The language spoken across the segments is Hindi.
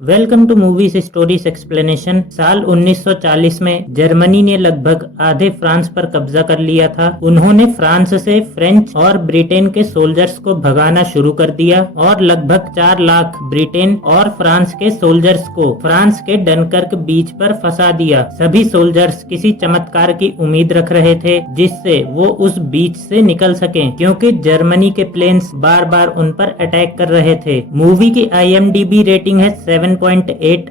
Welcome to movies stories explanation. साल 1940 में जर्मनी ने लगभग आधे फ्रांस पर कब्जा कर लिया था। उन्होंने फ्रांस से फ्रेंच और ब्रिटेन के सोल्जर्स को भगाना शुरू कर दिया और लगभग 4 लाख ब्रिटेन और फ्रांस के सोल्जर्स को फ्रांस के डनकर्क बीच पर फंसा दिया। सभी सोल्जर्स किसी चमत्कार की उम्मीद रख रहे थे जिससे वो उस बीच से निकल सकें, क्योंकि जर्मनी के प्लेन्स बार बार उन पर अटैक कर रहे थे। मूवी की IMDb रेटिंग है 7.8।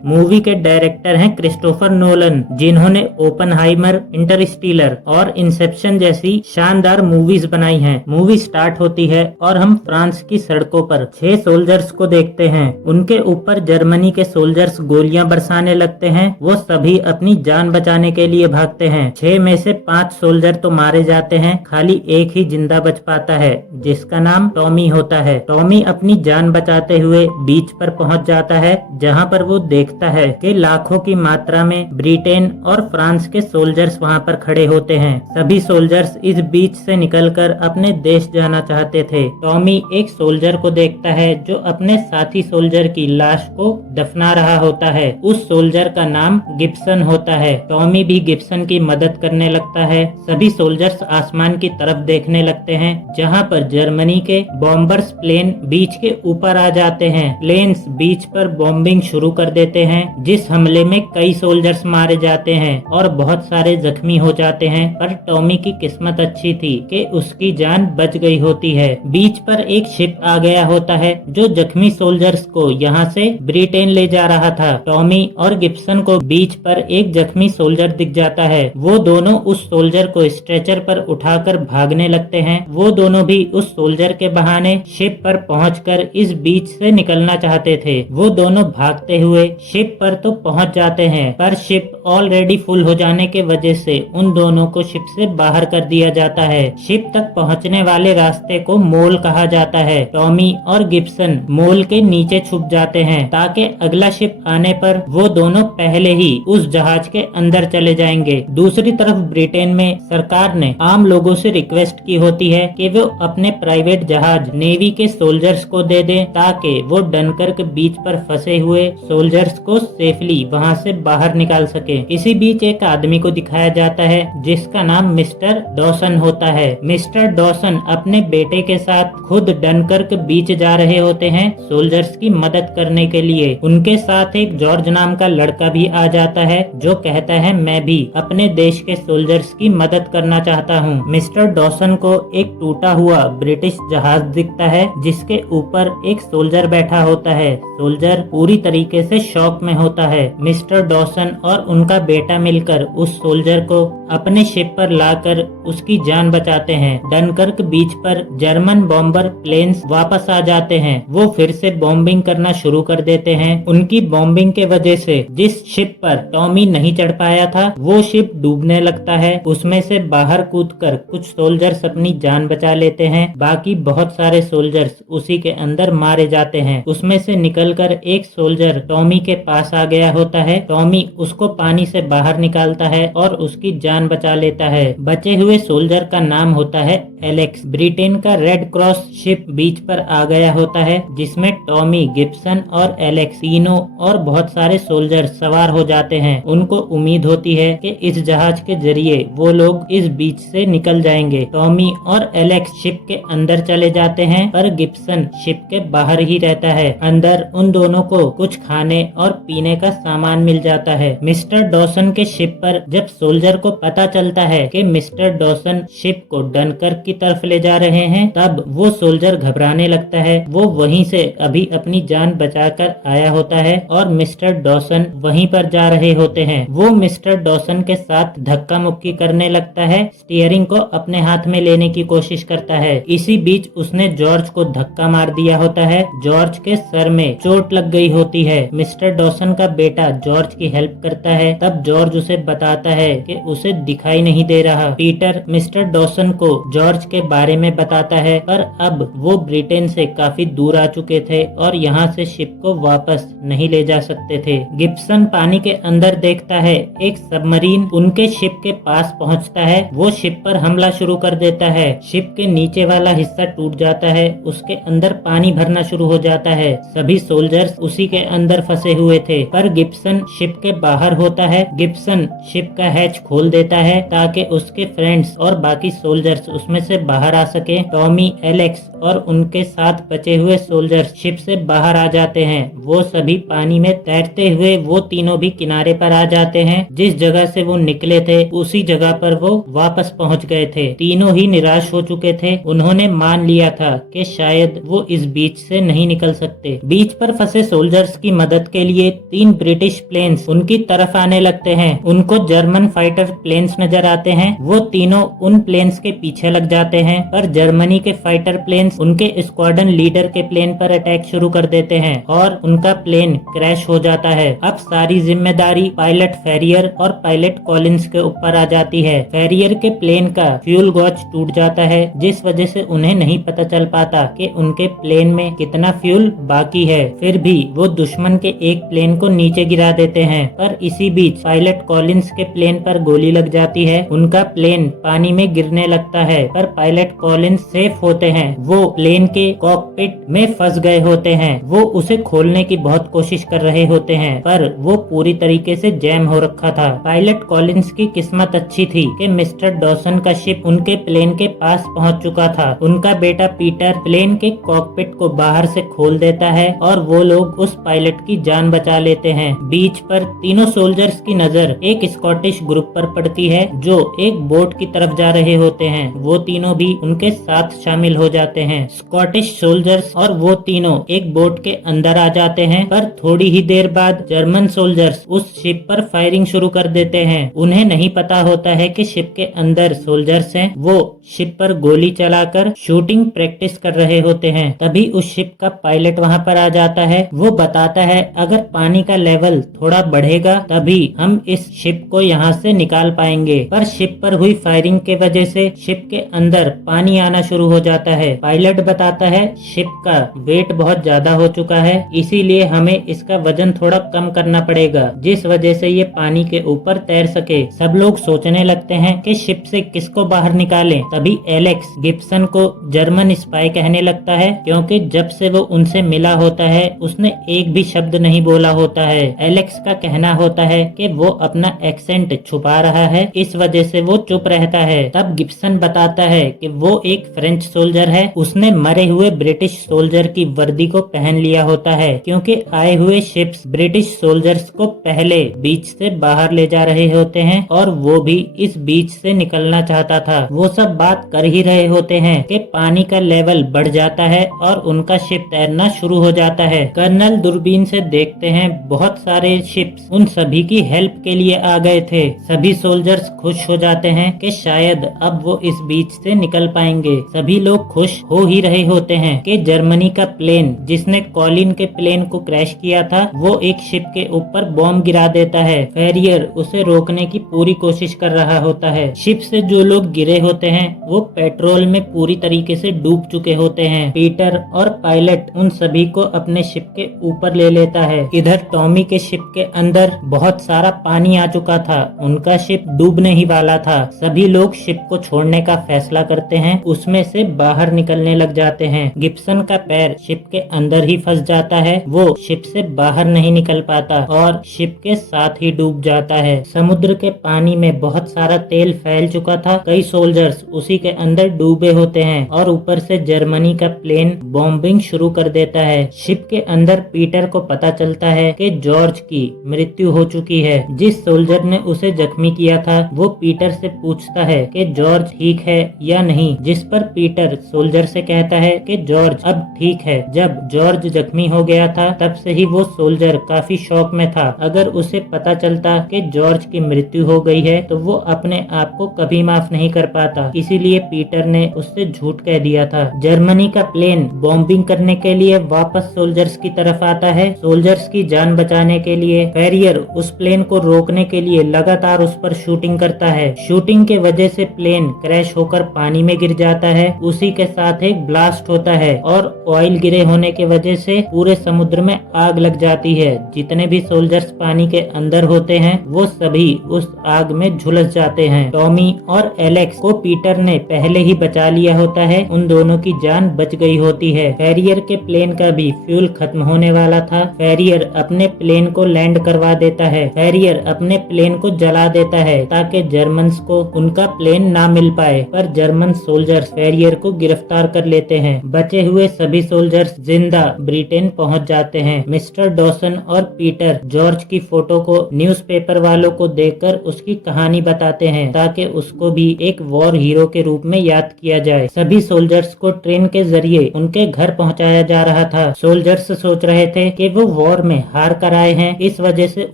मूवी के डायरेक्टर हैं क्रिस्टोफर नोलन, जिन्होंने ओपनहाइमर, इंटरस्टेलर और इंसेप्शन जैसी शानदार मूवीज बनाई हैं। मूवी स्टार्ट होती है और हम फ्रांस की सड़कों पर 6 सोल्जर्स को देखते हैं। उनके ऊपर जर्मनी के सोल्जर्स गोलियां बरसाने लगते हैं। वो सभी अपनी जान बचाने के लिए भागते हैं। 6 में से 5 सोल्जर तो मारे जाते हैं, खाली एक ही जिंदा बच पाता है, जिसका नाम टॉमी होता है। टॉमी अपनी जान बचाते हुए बीच पर पहुंच जाता है, जहां पर वो देखता है कि लाखों की मात्रा में ब्रिटेन और फ्रांस के सोल्जर्स वहां पर खड़े होते हैं। सभी सोल्जर्स इस बीच से निकलकर अपने देश जाना चाहते थे। टॉमी एक सोल्जर को देखता है जो अपने साथी सोल्जर की लाश को दफना रहा होता है। उस सोल्जर का नाम गिब्सन होता है। टॉमी भी गिब्सन की मदद करने लगता है। सभी सोल्जर्स आसमान की तरफ देखने लगते हैं, जहां पर जर्मनी के बॉम्बर्स प्लेन बीच के ऊपर आ जाते हैं। प्लेन्स बीच पर बॉम्बिंग शुरू कर देते हैं, जिस हमले में कई सोल्जर्स मारे जाते हैं और बहुत सारे जख्मी हो जाते हैं। पर टॉमी की किस्मत अच्छी थी कि उसकी जान बच गई होती है। बीच पर एक शिप आ गया होता है जो जख्मी सोल्जर्स को यहाँ से ब्रिटेन ले जा रहा था। टॉमी और गिब्सन को बीच पर एक जख्मी सोल्जर दिख जाता है। वो दोनों उस सोल्जर को स्ट्रेचर पर उठाकर भागने लगते हैं। वो दोनों भी उस सोल्जर के बहाने शिप पर पहुंचकर इस बीच से निकलना चाहते थे। वो दोनों भागते हुए शिप पर तो पहुंच जाते हैं, पर शिप ऑलरेडी फुल हो जाने के वजह से उन दोनों को शिप से बाहर कर दिया जाता है। शिप तक पहुंचने वाले रास्ते को मोल कहा जाता है। टॉमी और गिब्सन मोल के नीचे छुप जाते हैं ताकि अगला शिप आने पर वो दोनों पहले ही उस जहाज के अंदर चले जाएंगे। दूसरी तरफ ब्रिटेन में सरकार ने आम लोगों से रिक्वेस्ट की होती है कि वो अपने प्राइवेट जहाज नेवी के सोल्जर्स को दे दें ताकि वो डनकर्क बीच पर फंसे हुए सोल्जर्स को सेफली वहां से बाहर निकाल सके। इसी बीच एक आदमी को दिखाया जाता है जिसका नाम मिस्टर डॉसन होता है। मिस्टर डॉसन अपने बेटे के साथ खुद डनकर्क बीच जा रहे होते हैं सोल्जर्स की मदद करने के लिए। उनके साथ एक जॉर्ज नाम का लड़का भी आ जाता है जो कहता है मैं भी अपने देश के सोल्जर्स की मदद करना चाहता हूँ। मिस्टर डॉसन को एक टूटा हुआ ब्रिटिश जहाज दिखता है जिसके ऊपर एक सोल्जर बैठा होता है। सोल्जर पूरी तरीके से शॉक में होता है। मिस्टर डॉसन और उनका बेटा मिलकर उस सोल्जर को अपने शिप पर लाकर उसकी जान बचाते हैं। डनकर्क बीच पर जर्मन बॉम्बर प्लेन्स वापस आ जाते हैं। वो फिर से बॉम्बिंग करना शुरू कर देते हैं। उनकी बॉम्बिंग के वजह से जिस शिप पर टॉमी नहीं चढ़ पाया था वो शिप डूबने लगता है। उसमें से बाहर कूदकर कुछ सोल्जर्स अपनी जान बचा लेते हैं, बाकी बहुत सारे सोल्जर्स उसी के अंदर मारे जाते हैं। उसमें से निकलकर एक सोल्जर टॉमी के पास आ गया होता है। टॉमी उसको पानी से बाहर निकालता है और उसकी जान बचा लेता है। बचे हुए सोल्जर का नाम होता है एलेक्स। ब्रिटेन का रेड क्रॉस शिप बीच पर आ गया होता है जिसमें टॉमी, गिब्सन और एलेक्स तीनों और बहुत सारे सोल्जर सवार हो जाते हैं। उनको उम्मीद होती है कि इस जहाज के जरिए वो लोग इस बीच से निकल जाएंगे। टॉमी और एलेक्स शिप के अंदर चले जाते हैं, पर गिब्सन शिप के बाहर ही रहता है। अंदर उन दोनों को कुछ खाने और पीने का सामान मिल जाता है। मिस्टर डॉसन के शिप पर जब सोल्जर को पता चलता है कि मिस्टर डॉसन शिप को डनकर्क की तरफ ले जा रहे हैं, तब वो सोल्जर घबराने लगता है। वो वहीं से अभी अपनी जान बचाकर आया होता है और मिस्टर डॉसन वहीं पर जा रहे होते हैं। वो मिस्टर डॉसन के साथ धक्का मुक्की करने लगता है, स्टीयरिंग को अपने हाथ में लेने की कोशिश करता है। इसी बीच उसने जॉर्ज को धक्का मार दिया होता है। जॉर्ज के सर में चोट लग गई होती है। मिस्टर डॉसन का बेटा जॉर्ज की हेल्प करता है। तब जॉर्ज उसे बताता है कि उसे दिखाई नहीं दे रहा। पीटर मिस्टर डॉसन को जॉर्ज के बारे में बताता है, पर अब वो ब्रिटेन से काफी दूर आ चुके थे और यहाँ से शिप को वापस नहीं ले जा सकते थे। गिब्सन पानी के अंदर देखता है एक सबमरीन उनके शिप के पास पहुँचता है। वो शिप पर हमला शुरू कर देता है। शिप के नीचे वाला हिस्सा टूट जाता है, उसके अंदर पानी भरना शुरू हो जाता है। सभी सोल्जर्स उसी के के अंदर फंसे हुए थे, पर गिब्सन शिप के बाहर होता है। गिब्सन शिप का हैच खोल देता है ताकि उसके फ्रेंड्स और बाकी सोल्जर्स उसमें से बाहर आ सके। टॉमी, एलेक्स और उनके साथ बचे हुए सोल्जर्स शिप से बाहर आ जाते हैं। वो सभी पानी में तैरते हुए वो तीनों भी किनारे पर आ जाते हैं। जिस जगह से वो निकले थे उसी जगह पर वो वापस पहुंच गए थे। तीनों ही निराश हो चुके थे। उन्होंने मान लिया था कि शायद वो इस बीच से नहीं निकल सकते। बीच पर फंसे सोल्जर्स की मदद के लिए 3 ब्रिटिश प्लेन्स उनकी तरफ आने लगते हैं। उनको जर्मन फाइटर प्लेन्स नजर आते हैं। वो तीनों उन प्लेन्स के पीछे लग जाते हैं, पर जर्मनी के फाइटर प्लेन्स उनके स्क्वाड्रन लीडर के प्लेन पर अटैक शुरू कर देते हैं और उनका प्लेन क्रैश हो जाता है। अब सारी जिम्मेदारी पायलट फेरियर और पायलट कॉलिंस के ऊपर आ जाती है। फेरियर के प्लेन का फ्यूल गॉज टूट जाता है, जिस वजह से उन्हें नहीं पता चल पाता कि उनके प्लेन में कितना फ्यूल बाकी है। फिर भी वो दुश्मन के एक प्लेन को नीचे गिरा देते हैं, पर इसी बीच पायलट कॉलिंस के प्लेन पर गोली लग जाती है। उनका प्लेन पानी में गिरने लगता है, पर पायलट कॉलिंस सेफ होते हैं। वो प्लेन के कॉकपिट में फंस गए होते हैं। वो उसे खोलने की बहुत कोशिश कर रहे होते हैं, पर वो पूरी तरीके से जैम हो रखा था। पायलट कॉलिंस की किस्मत अच्छी थी कि मिस्टर डॉसन का शिप उनके प्लेन के पास पहुंच चुका था। उनका बेटा पीटर प्लेन के कॉकपिट को बाहर से खोल देता है और वो लोग उस पायलट की जान बचा लेते हैं। बीच पर तीनों सोल्जर्स की नजर एक स्कॉटिश ग्रुप पर पड़ती है जो एक बोट की तरफ जा रहे होते हैं। वो तीनों भी उनके साथ शामिल हो जाते हैं। स्कॉटिश सोल्जर्स और वो तीनों एक बोट के अंदर आ जाते हैं, पर थोड़ी ही देर बाद जर्मन सोल्जर्स उस शिप पर फायरिंग शुरू कर देते हैं। उन्हें नहीं पता होता है कि शिप के अंदर सोल्जर्स हैं। वो शिप पर गोली चलाकर शूटिंग प्रैक्टिस कर रहे होते हैं। तभी उस शिप का पायलट वहां पर आ जाता है। वो बताता है अगर पानी का लेवल थोड़ा बढ़ेगा तभी हम इस शिप को यहाँ से निकाल पाएंगे, पर शिप पर हुई फायरिंग के वजह से शिप के अंदर पानी आना शुरू हो जाता है। पायलट बताता है शिप का वेट बहुत ज्यादा हो चुका है, इसीलिए हमें इसका वजन थोड़ा कम करना पड़ेगा, जिस वजह से ये पानी के ऊपर तैर सके। सब लोग सोचने लगते हैं कि शिप से किसको बाहर निकालें। तभी एलेक्स गिब्सन को जर्मन स्पाई कहने लगता है, क्योंकि जब से वो उनसे मिला होता है उसने एक भी शब्द नहीं बोला होता है। एलेक्स का कहना होता है कि वो अपना एक्सेंट छुपा रहा है, इस वजह से वो चुप रहता है। तब गिब्सन बताता है कि वो एक फ्रेंच सोल्जर है। उसने मरे हुए ब्रिटिश सोल्जर की वर्दी को पहन लिया होता है, क्योंकि आए हुए शिप्स ब्रिटिश सोल्जर्स को पहले बीच से बाहर ले जा रहे होते हैं और वो भी इस बीच से निकलना चाहता था। वो सब बात कर ही रहे होते हैं कि पानी का लेवल बढ़ जाता है और उनका शिप तैरना शुरू हो जाता है। कर्नल दूरबीन से देखते हैं बहुत सारे शिप्स उन सभी की हेल्प के लिए आ गए थे। सभी सोल्जर्स खुश हो जाते हैं कि शायद अब वो इस बीच से निकल पाएंगे। सभी लोग खुश हो ही रहे होते हैं कि जर्मनी का प्लेन जिसने कॉलिन के प्लेन को क्रैश किया था वो एक शिप के ऊपर बॉम्ब गिरा देता है। फेरियर उसे रोकने की पूरी कोशिश कर रहा होता है। शिप से जो लोग गिरे होते हैं वो पेट्रोल में पूरी तरीके से डूब चुके होते हैं। पीटर और पायलट उन सभी को अपने शिप के ऊपर ले लेता है। इधर टॉमी के शिप के अंदर बहुत सारा पानी आ चुका था। उनका शिप डूबने ही वाला था। सभी लोग शिप को छोड़ने का फैसला करते हैं, उसमें से बाहर निकलने लग जाते हैं। गिब्सन का पैर शिप के अंदर ही फंस जाता है। वो शिप से बाहर नहीं निकल पाता और शिप के साथ ही डूब जाता है। समुद्र के पानी में बहुत सारा तेल फैल चुका था। कई सोल्जर्स उसी के अंदर डूबे होते हैं और ऊपर से जर्मनी का प्लेन बॉम्बिंग शुरू कर देता है। शिप के अंदर पीटर को पता चलता है कि जॉर्ज की मृत्यु हो चुकी है। जिस सोल्जर ने उसे जख्मी किया था वो पीटर से पूछता है कि जॉर्ज ठीक है या नहीं, जिस पर पीटर सोल्जर से कहता है कि जॉर्ज अब ठीक है। जब जॉर्ज जख्मी हो गया था तब से ही वो सोल्जर काफी शौक में था। अगर उसे पता चलता कि जॉर्ज की मृत्यु हो गई है तो वो अपने आप को कभी माफ नहीं कर पाता, इसीलिए पीटर ने उससे झूठ कह दिया था। जर्मनी का प्लेन बॉम्बिंग करने के लिए वापस सोल्जर्स की तरफ आता है। सोल्जर्स की जान बचाने के लिए फेरियर उस प्लेन को रोकने के लिए लगातार उस पर शूटिंग करता है। शूटिंग के वजह से प्लेन क्रैश होकर पानी में गिर जाता है। उसी के साथ एक ब्लास्ट होता है और ऑयल गिरे होने के वजह से पूरे समुद्र में आग लग जाती है। जितने भी सोल्जर्स पानी के अंदर होते हैं वो सभी उस आग में झुलस जाते हैं। टॉमी और एलेक्स को पीटर ने पहले ही बचा लिया होता है। उन दोनों की जान बच गई होती है। फेरियर के प्लेन का भी फ्यूल खत्म होने वाला वाला था, फेरियर अपने प्लेन को लैंड करवा देता है। फेरियर अपने प्लेन को जला देता है ताकि जर्मन्स को उनका प्लेन ना मिल पाए, पर जर्मन सोल्जर्स फेरियर को गिरफ्तार कर लेते हैं। बचे हुए सभी सोल्जर्स जिंदा ब्रिटेन पहुंच जाते हैं। मिस्टर डॉसन और पीटर जॉर्ज की फोटो को न्यूज़पेपर वालों को देखकर उसकी कहानी बताते हैं ताकि उसको भी एक वॉर हीरो के रूप में याद किया जाए। सभी सोल्जर्स को ट्रेन के जरिए उनके घर पहुंचाया जा रहा था। सोल्जर्स सोच रहे थे कि वो वॉर में हार कर आए हैं, इस वजह से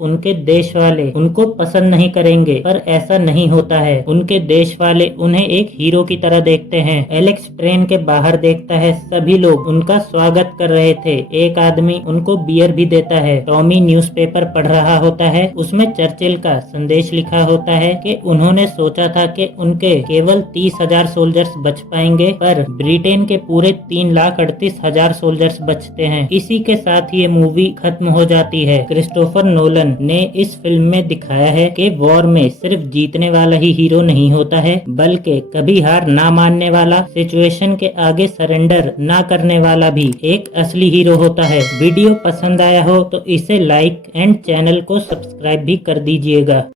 उनके देश वाले उनको पसंद नहीं करेंगे, पर ऐसा नहीं होता है। उनके देश वाले उन्हें एक हीरो की तरह देखते हैं। एलेक्स ट्रेन के बाहर देखता है सभी लोग उनका स्वागत कर रहे थे। एक आदमी उनको बियर भी देता है। टॉमी न्यूज़पेपर पढ़ रहा होता है, उसमें चर्चिल का संदेश लिखा होता है कि उन्होंने सोचा था कि उनके केवल 30,000 सोल्जर्स बच पाएंगे, पर ब्रिटेन के पूरे 3,38,000 सोल्जर्स बचते हैं। इसी के साथ ये मूवी खत्म हो जाती है। क्रिस्टोफर नोलन ने इस फिल्म में दिखाया है कि वॉर में सिर्फ जीतने वाला ही हीरो नहीं होता है, बल्कि कभी हार ना मानने वाला, सिचुएशन के आगे सरेंडर ना करने वाला भी एक असली हीरो होता है। वीडियो पसंद आया हो तो इसे लाइक एंड चैनल को सब्सक्राइब भी कर दीजिएगा।